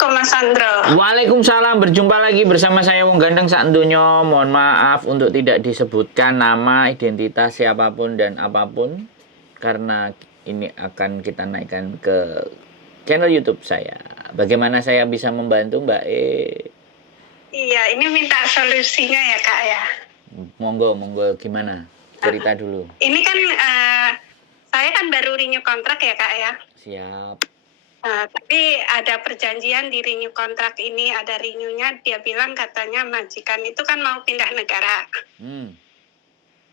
Assalamualaikum Mas Sandro. Waalaikumsalam, berjumpa lagi bersama saya Wong Gandeng Sakdonyo. Mohon maaf untuk tidak disebutkan nama, identitas siapapun dan apapun, karena ini akan kita naikkan ke channel YouTube saya. Bagaimana saya bisa membantu Mbak E? Iya, ini minta solusinya ya Kak ya. Monggo, gimana? Cerita dulu. Ini kan saya kan baru renew kontrak ya Kak ya. Siap. Tapi ada perjanjian di renew kontrak ini, ada renewnya, dia bilang katanya majikan itu kan mau pindah negara.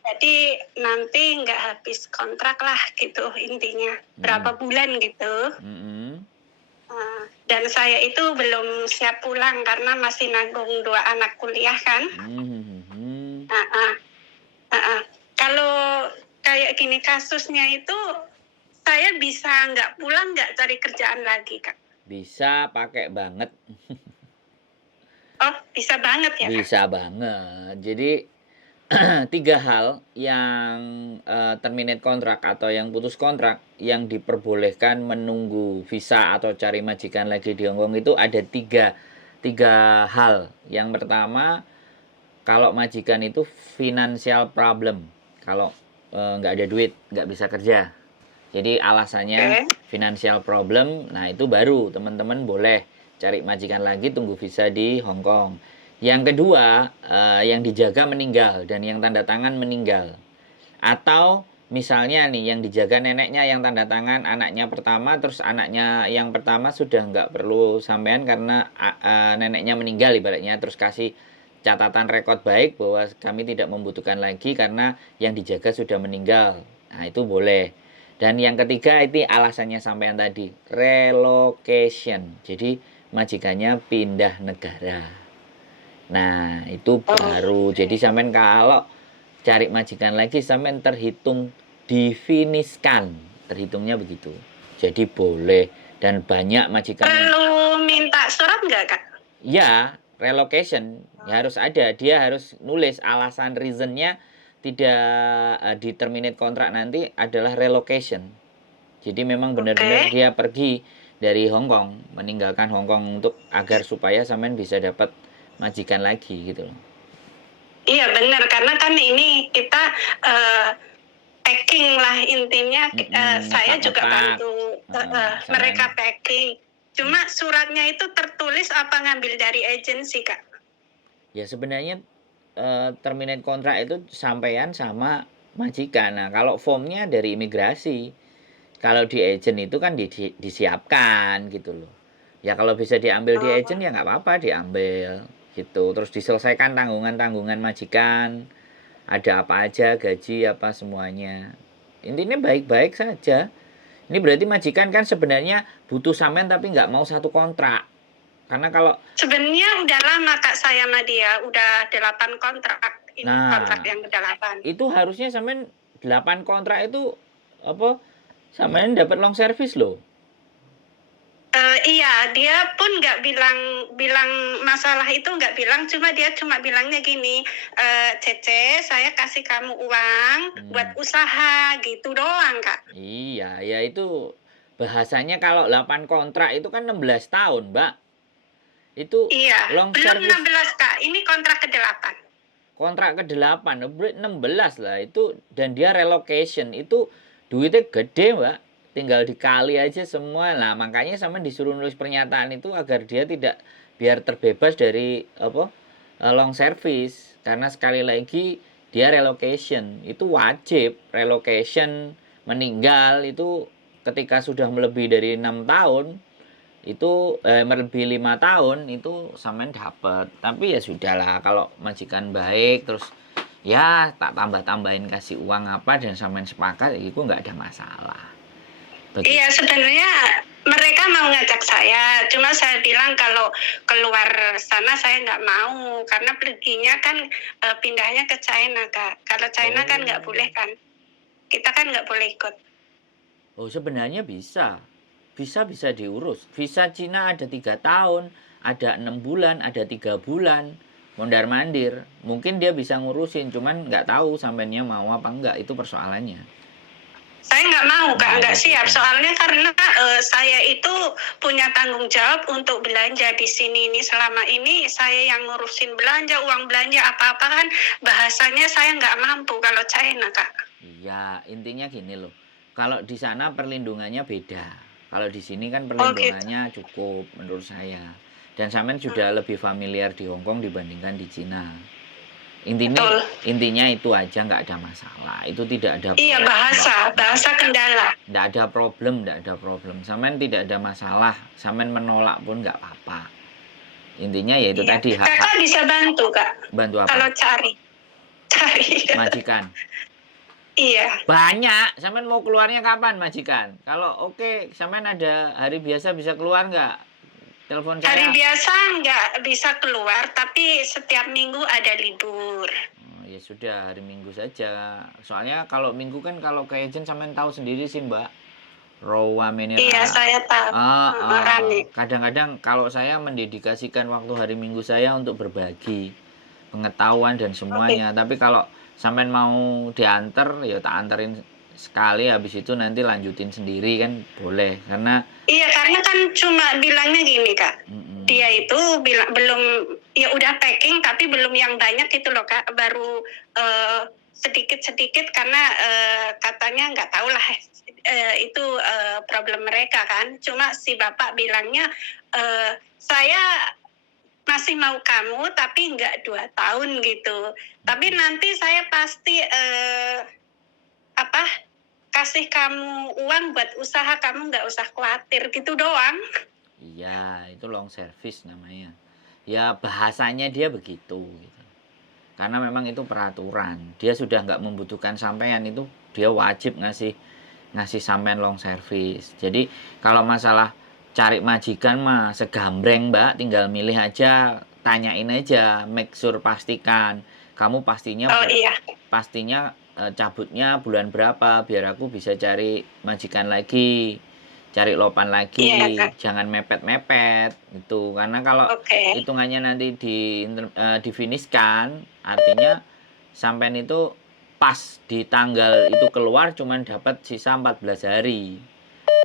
Jadi nanti nggak habis kontrak lah gitu intinya, berapa bulan gitu. Dan saya itu belum siap pulang karena masih nanggung 2 anak kuliah kan. Kalau kayak gini kasusnya itu, saya bisa nggak pulang, nggak cari kerjaan lagi, Kak? Bisa, pakai banget. Oh, bisa banget ya, Kak? Bisa banget. Jadi 3 hal yang terminate kontrak atau yang putus kontrak yang diperbolehkan menunggu visa atau cari majikan lagi di Hongkong itu ada tiga hal. Yang pertama, kalau majikan itu financial problem. Kalau nggak ada duit, nggak bisa kerja. Jadi alasannya financial problem, nah itu baru teman-teman boleh cari majikan lagi, tunggu visa di Hong Kong. Yang kedua, yang dijaga meninggal dan yang tanda tangan meninggal. Atau misalnya nih, yang dijaga neneknya yang tanda tangan anaknya pertama, terus anaknya yang pertama sudah nggak perlu sampean karena neneknya meninggal ibaratnya, terus kasih catatan rekod baik bahwa kami tidak membutuhkan lagi karena yang dijaga sudah meninggal. Nah itu boleh. Dan yang ketiga itu alasannya sampean tadi, relocation. Jadi majikannya pindah negara. Nah itu baru. Jadi sampean kalau cari majikan lagi sampean terhitung difiniskan. Terhitungnya begitu. Jadi boleh. Dan banyak majikan perlu minta surat nggak, Kak? Ya, relocation ya harus ada. Dia harus nulis alasan reasonnya tidak di terminate kontrak nanti adalah relocation. Jadi memang benar-benar dia pergi dari Hong Kong, meninggalkan Hong Kong untuk agar supaya sampean bisa dapat majikan lagi gitu loh. Iya benar, karena kan ini kita packing lah intinya. Saya juga bantu mereka packing. Cuma suratnya itu tertulis apa ngambil dari agensi, Kak? Ya sebenarnya terminate kontrak itu sampean sama majikan. Nah kalau formnya dari imigrasi, kalau di agent itu kan disiapkan gitu loh. Ya kalau bisa diambil di agent ya nggak apa-apa diambil gitu. Terus diselesaikan tanggungan majikan, ada apa aja, gaji apa semuanya. Intinya baik-baik saja. Ini berarti majikan kan sebenarnya butuh sampean tapi nggak mau satu kontrak. Karena kalau sebenarnya udah lama Kak saya sama dia, udah 8 kontrak. Ini kontrak yang ke-8. Itu harusnya sampean 8 kontrak itu apa? Sampean dapat long service loh. Iya, dia pun nggak bilang masalah itu, nggak bilang, dia cuma bilangnya gini, Cece, saya kasih kamu uang buat usaha gitu doang, Kak. Iya, ya itu bahasanya kalau 8 kontrak itu kan 16 tahun, Mbak. Itu iya, long belum service. 16 Kak, ini kontrak ke-8. Kontrak ke-8, 16 lah itu, dan dia relocation itu duitnya gede, Mbak. Tinggal dikali aja semua. Nah, makanya sama disuruh nulis pernyataan itu agar dia tidak biar terbebas dari long service. Karena sekali lagi dia relocation. Itu wajib relocation, meninggal itu ketika sudah melebihi dari 6 tahun itu melebihi 5 tahun itu sampean dapat. Tapi ya sudahlah, kalau majikan baik terus ya tak tambah-tambahin kasih uang apa dan sampean sepakat itu nggak ada masalah. Begitu. Iya, sebenarnya mereka mau ngajak saya, cuma saya bilang kalau keluar sana saya nggak mau karena perginya kan pindahnya ke China, Kak. Kalau China kan nggak boleh kan, kita kan nggak boleh ikut. Oh sebenarnya bisa diurus. Visa Cina ada 3 tahun, ada 6 bulan, ada 3 bulan. Mondar mandir, mungkin dia bisa ngurusin, cuman nggak tahu sampeannya mau apa enggak, itu persoalannya. Saya nggak mau Kak, Nah, nggak ya siap. sudah. Soalnya karena saya itu punya tanggung jawab untuk belanja di sini ini. Selama ini saya yang ngurusin belanja, uang belanja apa-apa kan bahasanya saya nggak mampu kalau China Kak. Iya, intinya gini loh. Kalau di sana perlindungannya beda. Kalau di sini kan Oh gitu. perlindungannya cukup menurut saya. Dan sampean sudah lebih familiar di Hong Kong dibandingkan di Cina. Intinya Betul. intinya itu aja, nggak ada masalah. Itu tidak ada Iya, bahasa kendala. nggak ada problem. Sampean tidak ada masalah. Sampean menolak pun nggak apa-apa. Intinya ya itu Iya. tadi hak Kakak bisa bantu Kak bantu kalau apa? cari. Majikan. Iya. Banyak. Sampean mau keluarnya kapan majikan? Kalau oke, sampean ada hari biasa bisa keluar nggak? Telepon Hari saya. biasa nggak bisa keluar, tapi setiap minggu ada libur. Ya sudah, hari Minggu saja. Soalnya kalau Minggu kan kalau ke agent sampean tahu sendiri sih, Mbak. Rawa Iya, saya tahu. Rame. Kadang-kadang kalau saya mendedikasikan waktu hari Minggu saya untuk berbagi pengetahuan dan Oke. semuanya. Tapi kalau sampean mau diantar, ya tak anterin sekali, habis itu nanti lanjutin sendiri kan boleh. Karena Iya, karena kan cuma bilangnya gini Kak. Dia itu bilang belum, ya udah packing tapi belum yang banyak itu loh Kak. Baru sedikit-sedikit karena katanya nggak tahu lah itu problem mereka kan. Cuma si bapak bilangnya saya masih mau kamu tapi nggak 2 tahun gitu. Tapi nanti saya pasti kasih kamu uang buat usaha, kamu nggak usah khawatir gitu doang. iya, itu long service namanya. Ya bahasanya dia begitu gitu. Karena memang itu peraturan. Dia sudah nggak membutuhkan sampean, itu dia wajib ngasih sampean long service. Jadi kalau masalah cari majikan mah segambreng, Mbak, tinggal milih aja, tanyain aja, make sure pastikan kamu Oh iya. pastinya cabutnya bulan berapa biar aku bisa cari majikan lagi, cari lopan lagi, Iya, Kak. jangan mepet-mepet gitu. Karena kalau Oke. hitungannya nanti difinishkan, artinya sampean itu pas di tanggal itu keluar cuman dapat sisa 14 hari.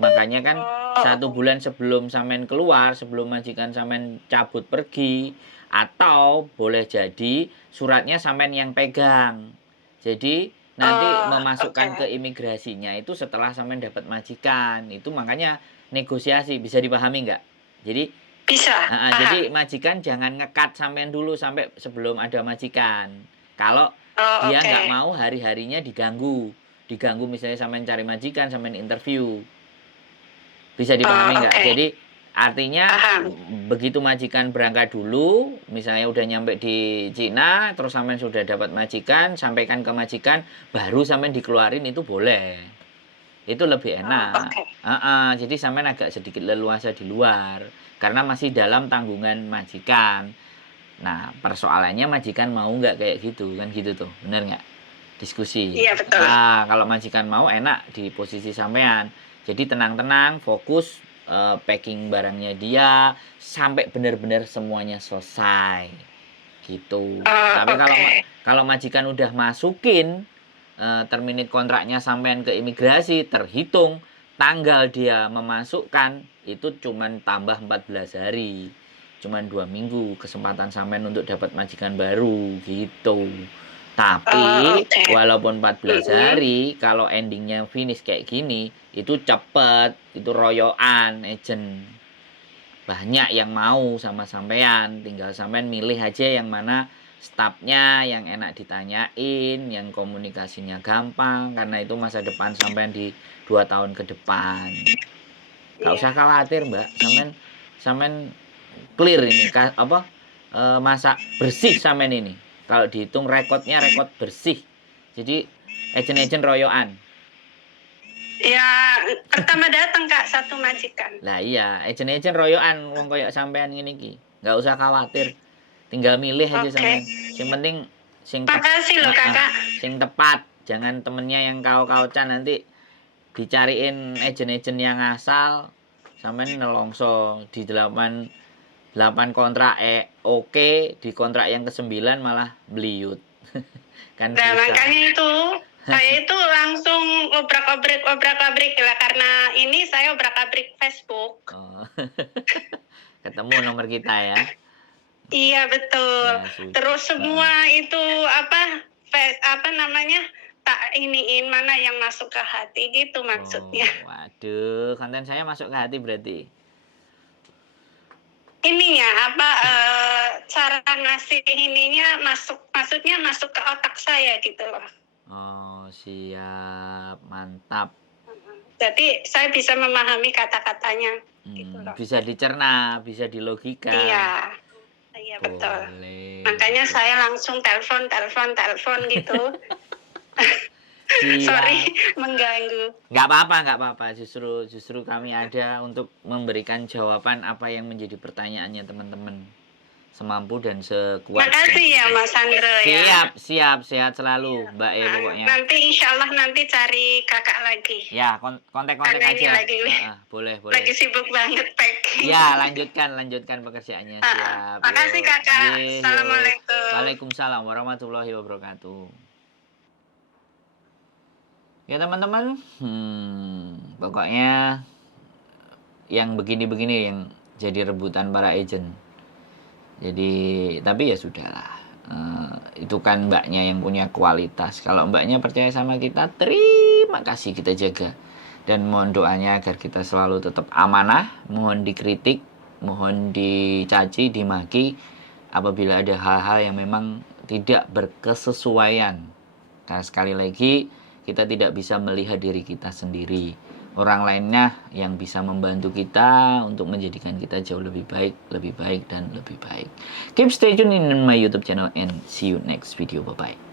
Makanya kan Oh, 1 bulan sebelum sampean keluar, sebelum majikan sampean cabut pergi, atau boleh jadi suratnya sampean yang pegang. Jadi nanti oke. memasukkan ke imigrasinya itu setelah sampean dapat majikan. Itu makanya negosiasi, bisa dipahami nggak? Jadi Bisa, paham. jadi majikan jangan ngekat sampean dulu sampai sebelum ada majikan. Kalau Oh, dia nggak oke. mau hari-harinya diganggu. Diganggu misalnya sampean cari majikan, sampean interview. Bisa dipahami Oh, nggak? oke. Jadi artinya Paham. begitu majikan berangkat dulu, misalnya udah nyampe di Cina, terus sampean sudah dapat majikan, sampaikan ke majikan, baru sampean dikeluarin itu boleh. Itu lebih Oh, enak. oke. Jadi sampean agak sedikit leluasa di luar karena masih dalam tanggungan majikan. Nah, persoalannya majikan mau nggak kayak gitu, kan gitu tuh, bener nggak? Diskusi. Iya, betul. Kalau majikan mau enak di posisi sampean. Jadi tenang-tenang, fokus packing barangnya dia sampai benar-benar semuanya selesai. Gitu. Oh, Tapi oke. kalau majikan udah masukin terminate kontraknya sampean ke imigrasi, terhitung tanggal dia memasukkan itu cuman tambah 14 hari. Cuman 2 minggu kesempatan sampean untuk dapat majikan baru gitu. Oh, Tapi oke. walaupun 14 Mm-mm. hari kalau endingnya finish kayak gini itu cepet, itu royoan agent. Banyak yang mau sama sampean, tinggal sampean milih aja yang mana stafnya yang enak ditanyain, yang komunikasinya gampang karena itu masa depan sampean di 2 tahun ke depan. Gak Iya. usah khawatir, Mbak. Sampean sampean clear ini masa bersih sampean ini. Kalau dihitung rekodnya rekod bersih. Jadi agent-agent royoan. Ya, pertama datang Kak satu majikan. Lah iya, agent-agent royoan wong koyo sampean ngene iki. Nggak usah khawatir. Tinggal milih aja Oke. sampean. Sing penting Makasih loh Kakak. sing tepat. Jangan temennya yang kau-kaucan nanti dicariin agent-agent yang asal sampean nelongso di 8 kontrak oke, di kontrak yang ke-9 malah beliut. Kan Nah, susah. makanya itu Saya itu langsung obrak-abrik lah, karena ini saya obrak-abrik Facebook. Oh. Ketemu nomor kita ya. Iya betul. Ya sudah. Terus semua itu apa namanya, tak iniin mana yang masuk ke hati gitu maksudnya. Waduh, konten saya masuk ke hati berarti. Ininya apa cara ngasih ininya maksudnya masuk ke otak saya gitu loh. Oh, siap. Mantap. Jadi saya bisa memahami kata-katanya gitu loh. Bisa dicerna, bisa dilogika. Iya. Iya betul. Boleh. Makanya saya langsung telepon gitu. Siap. Sorry mengganggu. Nggak apa-apa. Justru kami ada untuk memberikan jawaban apa yang menjadi pertanyaannya teman-teman. Semampu dan sekuat. Makasih ya Mas Andre ya. Siap. Sehat selalu, Mbak E pokoknya. Nanti insya Allah nanti cari kakak lagi. Ya, kontak-kontak Karena ini aja. lagi, Boleh. lagi sibuk banget packing. Ya, lanjutkan pekerjaannya. Siap. Makasih Yuk. kakak. Yuk. Assalamualaikum. Waalaikumsalam warahmatullahi wabarakatuh. Ya teman-teman, pokoknya yang begini-begini yang jadi rebutan para agent. Jadi, tapi ya sudahlah. Itu kan mbaknya yang punya kualitas. Kalau mbaknya percaya sama kita, terima kasih, kita jaga. Dan mohon doanya agar kita selalu tetap amanah, mohon dikritik, mohon dicaci, dimaki apabila ada hal-hal yang memang tidak berkesesuaian. Karena sekali lagi, kita tidak bisa melihat diri kita sendiri. Orang lainnya yang bisa membantu kita untuk menjadikan kita jauh lebih baik, dan lebih baik. Keep stay tune in my YouTube channel and see you next video. Bye-bye.